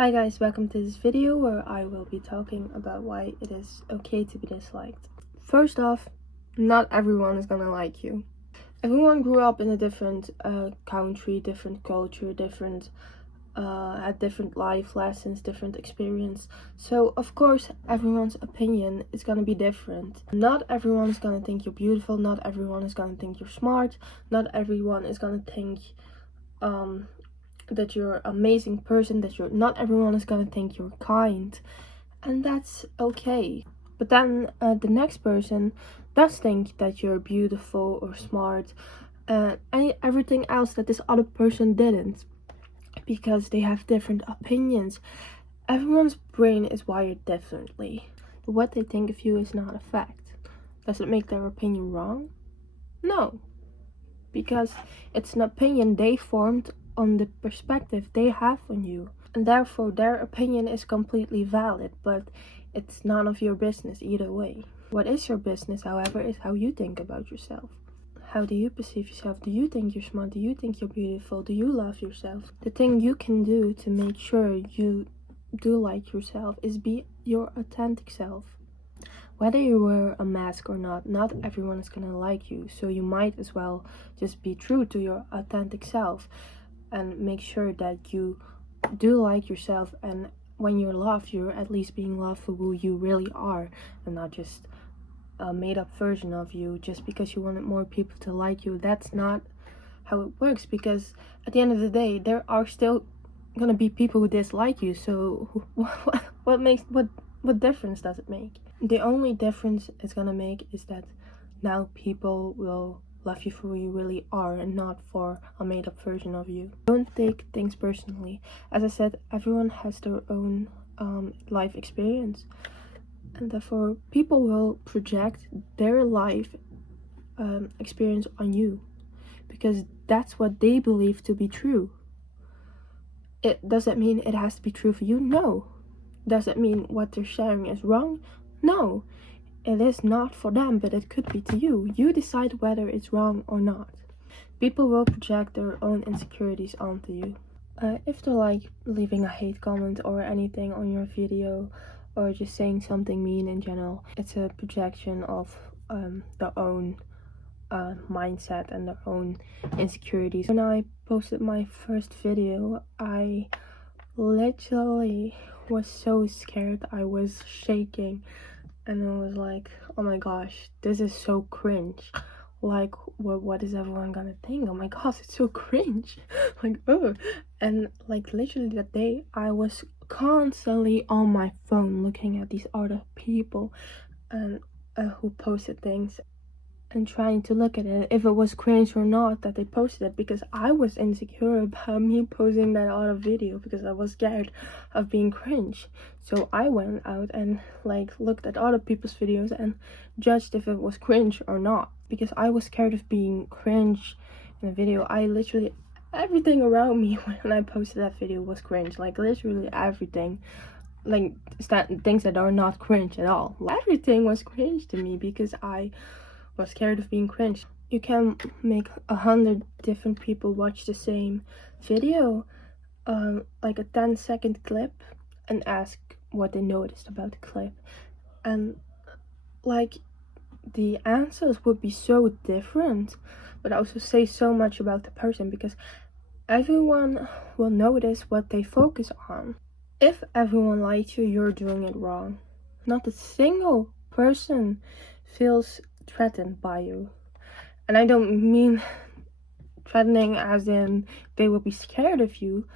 Hi guys, welcome to this video where I will be talking about why it is okay to be disliked. First off, not everyone is gonna like you. Everyone grew up in a different country, different culture, had different life lessons, different experience. So of course everyone's opinion is gonna be different. Not everyone's gonna think you're beautiful, not everyone is gonna think you're smart, not everyone is gonna think that you're an amazing person, not everyone is gonna think you're kind, and that's okay. But then the next person does think that you're beautiful or smart and everything else that this other person didn't, because they have different opinions. Everyone's brain is wired differently. What they think of you is not a fact. Does it make their opinion wrong? No, because it's an opinion they formed on the perspective they have on you, and therefore their opinion is completely valid, but it's none of your business either way. What is your business, however, is how you think about yourself. How do you perceive yourself? Do you think you're smart? Do you think you're beautiful? Do you love yourself? The thing you can do to make sure you do like yourself is be your authentic self. Whether you wear a mask or not everyone is gonna like you, so you might as well just be true to your authentic self and make sure that you do like yourself, and when you're loved, you're at least being loved for who you really are, and not just a made-up version of you just because you wanted more people to like you. That's not how it works, because at the end of the day there are still gonna be people who dislike you, so what difference does it make? The only difference it's gonna make is that now people will love you for who you really are and not for a made-up version of you. Don't take things personally. As I said, everyone has their own life experience, and therefore people will project their life experience on you because that's what they believe to be true. Does that mean it has to be true for you? No. Does it mean what they're sharing is wrong? No. It is not for them, but it could be to you. You decide whether it's wrong or not. People will project their own insecurities onto you. If they're like leaving a hate comment or anything on your video, or just saying something mean in general, it's a projection of their own mindset and their own insecurities. When I posted my first video, I literally was so scared. I was shaking, and I was like, oh my gosh, this is so cringe. Like, what is everyone gonna think? Oh my gosh, it's so cringe. Like, oh. And like literally that day I was constantly on my phone looking at these other people and who posted things, and trying to look at it if it was cringe or not that they posted it, because I was insecure about me posting that other video because I was scared of being cringe. So I went out and like looked at other people's videos and judged if it was cringe or not, because I was scared of being cringe in a video. I literally, everything around me when I posted that video was cringe. Like literally everything, like things that are not cringe at all. Everything was cringe to me because I was scared of being cringe. You can make 100 different people watch the same video, like a 10-second clip, and ask what they noticed about the clip, and like the answers would be so different, but also say so much about the person, because everyone will notice what they focus on. If everyone likes you, you're doing it wrong. Not a single person feels threatened by you, and I don't mean threatening as in they will be scared of you,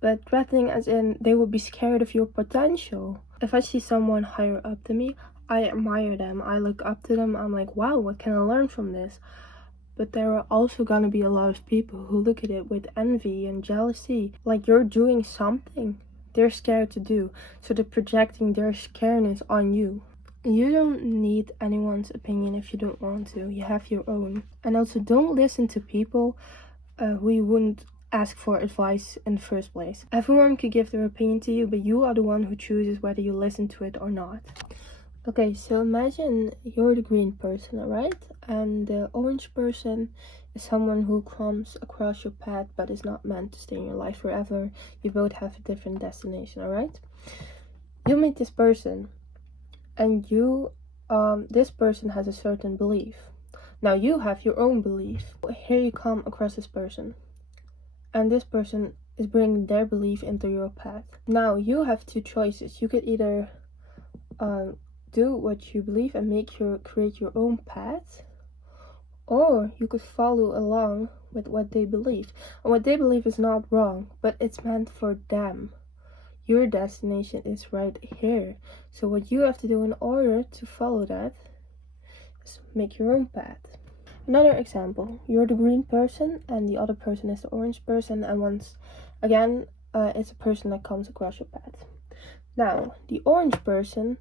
but threatening as in they will be scared of your potential. If I see someone higher up than me, I admire them, I look up to them, I'm like, wow, what can I learn from this? But there are also gonna be a lot of people who look at it with envy and jealousy, like you're doing something they're scared to do, so they're projecting their scaredness on you. You don't need anyone's opinion if you don't want to. You have your own. And also, don't listen to people who you wouldn't ask for advice in the first place. Everyone could give their opinion to you, but you are the one who chooses whether you listen to it or not. Okay, so imagine you're the green person, alright? And the orange person is someone who comes across your path but is not meant to stay in your life forever. You both have a different destination, alright? You meet this person, and this person has a certain belief. Now you have your own belief. Here you come across this person, and this person is bringing their belief into your path. Now you have two choices. You could either do what you believe and create your own path, or you could follow along with what they believe. And what they believe is not wrong, but it's meant for them. Your destination is right here. So what you have to do in order to follow that is make your own path. Another example, you're the green person and the other person is the orange person, and once again it's a person that comes across your path. Now the orange person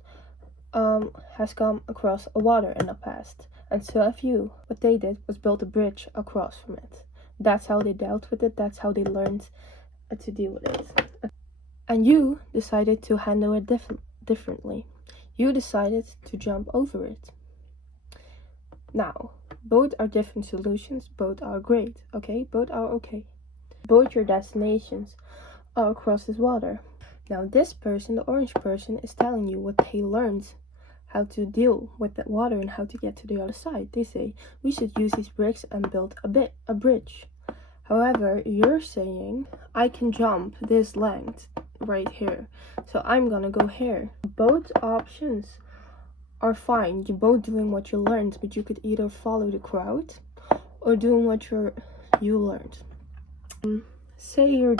has come across a water in the past, and so have you. What they did was build a bridge across from it. That's how they dealt with it. That's how they learned to deal with it. And you decided to handle it differently. You decided to jump over it. Now, both are different solutions. Both are great, okay? Both are okay. Both your destinations are across this water. Now, this person, the orange person, is telling you what they learned, how to deal with the water and how to get to the other side. They say, we should use these bricks and build a bridge. However, you're saying, I can jump this length right here, so I'm gonna go here. Both options are fine. You're both doing what you learned, but you could either follow the crowd or doing what you learned. Say you're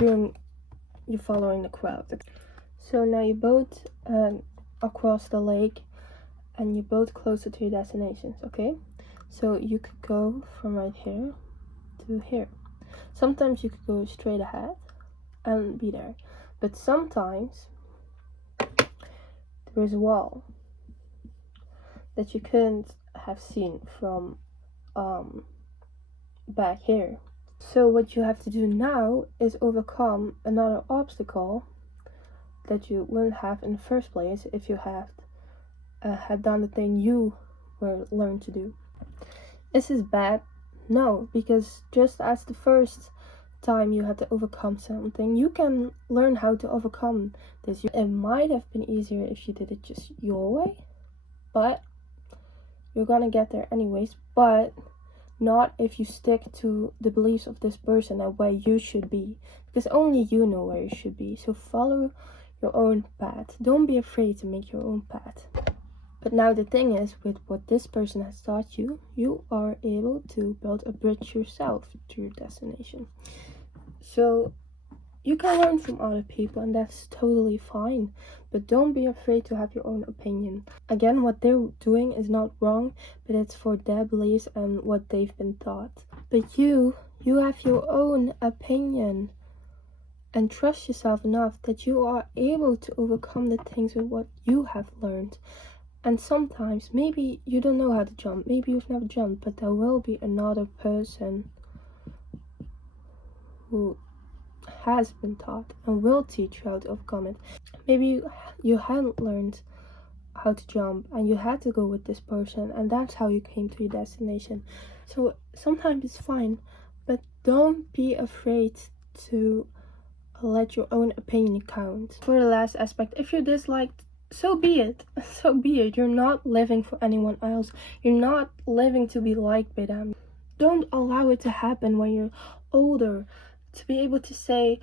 following the crowd. So now you both across the lake, and you're both closer to your destinations, okay? So you could go from right here to here. Sometimes you could go straight ahead and be there, but sometimes there is a wall that you couldn't have seen from back here. So what you have to do now is overcome another obstacle that you wouldn't have in the first place if you had done the thing you were learned to do. Is this bad? No, because just as the first time you had to overcome something, you can learn how to overcome this. It might have been easier if you did it just your way, but you're gonna get there anyways. But not if you stick to the beliefs of this person and where you should be, because only you know where you should be. So follow your own path. Don't be afraid to make your own path. But now the thing is, with what this person has taught you, you are able to build a bridge yourself to your destination. So you can learn from other people, and that's totally fine. But don't be afraid to have your own opinion. Again, what they're doing is not wrong, but it's for their beliefs and what they've been taught. But you have your own opinion. And trust yourself enough that you are able to overcome the things with what you have learned. And sometimes, maybe you don't know how to jump, maybe you've never jumped, but there will be another person who has been taught and will teach you how to overcome it. Maybe you hadn't learned how to jump and you had to go with this person, and that's how you came to your destination. So sometimes it's fine, but don't be afraid to let your own opinion count. For the last aspect, if you're disliked, so be it. So be it. You're not living for anyone else. You're not living to be liked by them. Don't allow it to happen when you're older. To be able to say,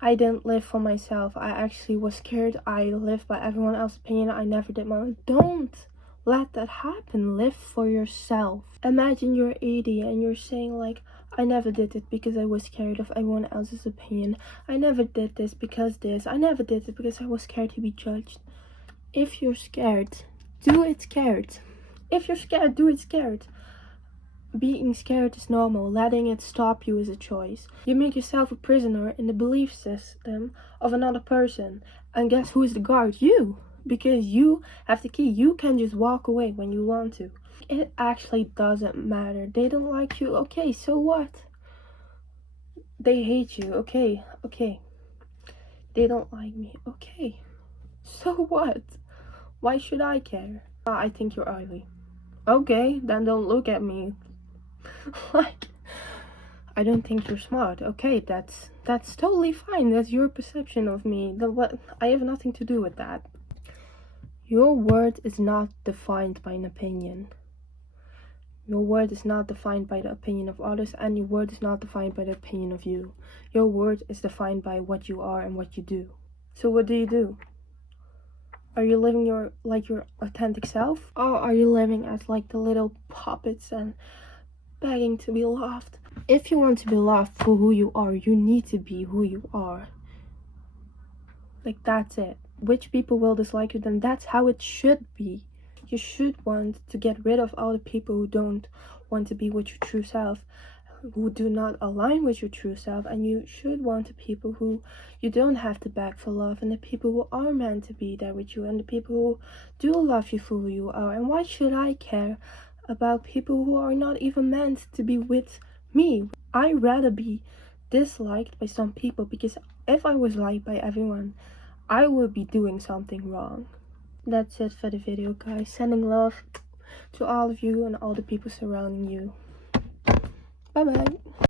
I didn't live for myself. I actually was scared. I lived by everyone else's opinion. I never did my own. Don't let that happen. Live for yourself. Imagine you're 80 and you're saying like, I never did it because I was scared of everyone else's opinion. I never did this because this. I never did it because I was scared to be judged. If you're scared, do it scared. If you're scared, do it scared. Being scared is normal. Letting it stop you is a choice. You make yourself a prisoner in the belief system of another person. And guess who is the guard? You. Because you have the key. You can just walk away when you want to. It actually doesn't matter. They don't like you. Okay, so what? They hate you. Okay. They don't like me. Okay. So what? Why should I care? I think you're ugly. Okay, then don't look at me. Like, I don't think you're smart. Okay, that's totally fine. That's your perception of me. What I have nothing to do with that. Your worth is not defined by an opinion. Your worth is not defined by the opinion of others, and your worth is not defined by the opinion of you. Your worth is defined by what you are and what you do. So what do? Are you living your authentic self? Or are you living as like the little puppets and begging to be loved? If you want to be loved for who you are, you need to be who you are. Like, that's it. Which people will dislike you, then that's how it should be. You should want to get rid of all the people who don't want to be with your true self, who do not align with your true self, and you should want the people who you don't have to beg for love, and the people who are meant to be there with you, and the people who do love you for who you are. And why should I care about people who are not even meant to be with me? I'd rather be disliked by some people, because if I was liked by everyone, I would be doing something wrong. That's it for the video, guys. Sending love to all of you and all the people surrounding you. Bye bye.